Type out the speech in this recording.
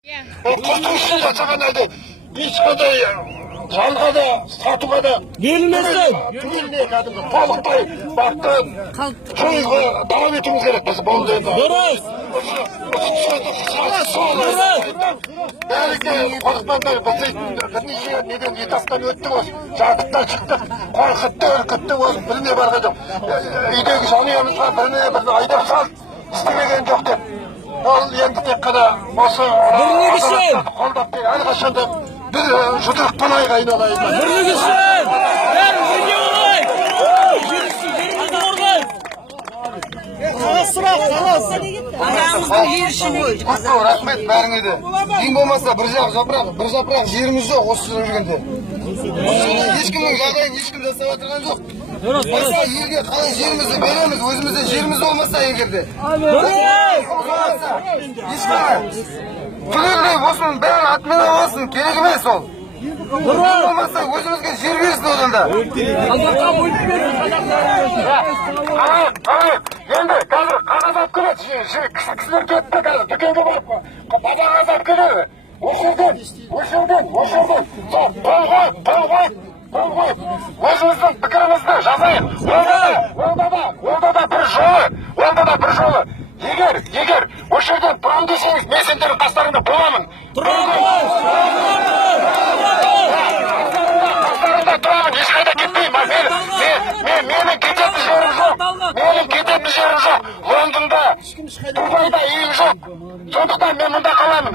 Құрту үшін жасаған әлде ешқандай жалға да сатуға да берілмесін. түгеліне кәдімгі толықтай баптан жойуға талап етуіміз керек. Біз болды енді. Дұрыс. Бәрінде қорықпаңдар, біз бірнеше неден етастан өттік осы. Жабықтан шықтық, қорқытты, үркітті осы біріне барған жоқ. Үйдегі жанұямызға біріне бір айдап салып, істемеген жоқ деп. Ол енді тек қана осы азаматтарды қолдап келіп, әрқашанда біз жұдырықпен айғайын. Бірлік үшін! Бәрі бірге болайық! Жерімізді қорғайық! Қағаз сұрақ, қағаз! Ағамыздың ел үшін ғой. Рахмет бәріңе де. Ең болмаса бір жапырақ жеріміз жоқ осы жүргенде. Ешкімнің жағдайын ешкім жасап отырған жоқ. Басқа елге қалай жерімізді береміз, өзімізде жеріміз болмаса егерде. Түгелдей осының бәрін атмен аласың, керек емес ол. Болмаса өзімізге жер берсін одан да. Енді қазір қағаз алып келеді, кісілер кетті қазір, дүкенге барып, базарға алып келеді. Өшірден. Тол қойып, өзіміздің пікірімізді жазайық. Онда да бір жолы. Егер өшірден тұрам десеңіз, мен сендердің қастарыңда боламын. Қастарыңда тұрамын, ешқайда кетпеймін. Менің кететін жерім жоқ. Лондонда, Дубайда үйім жоқ. Сондықтан мен мұнда қаламын.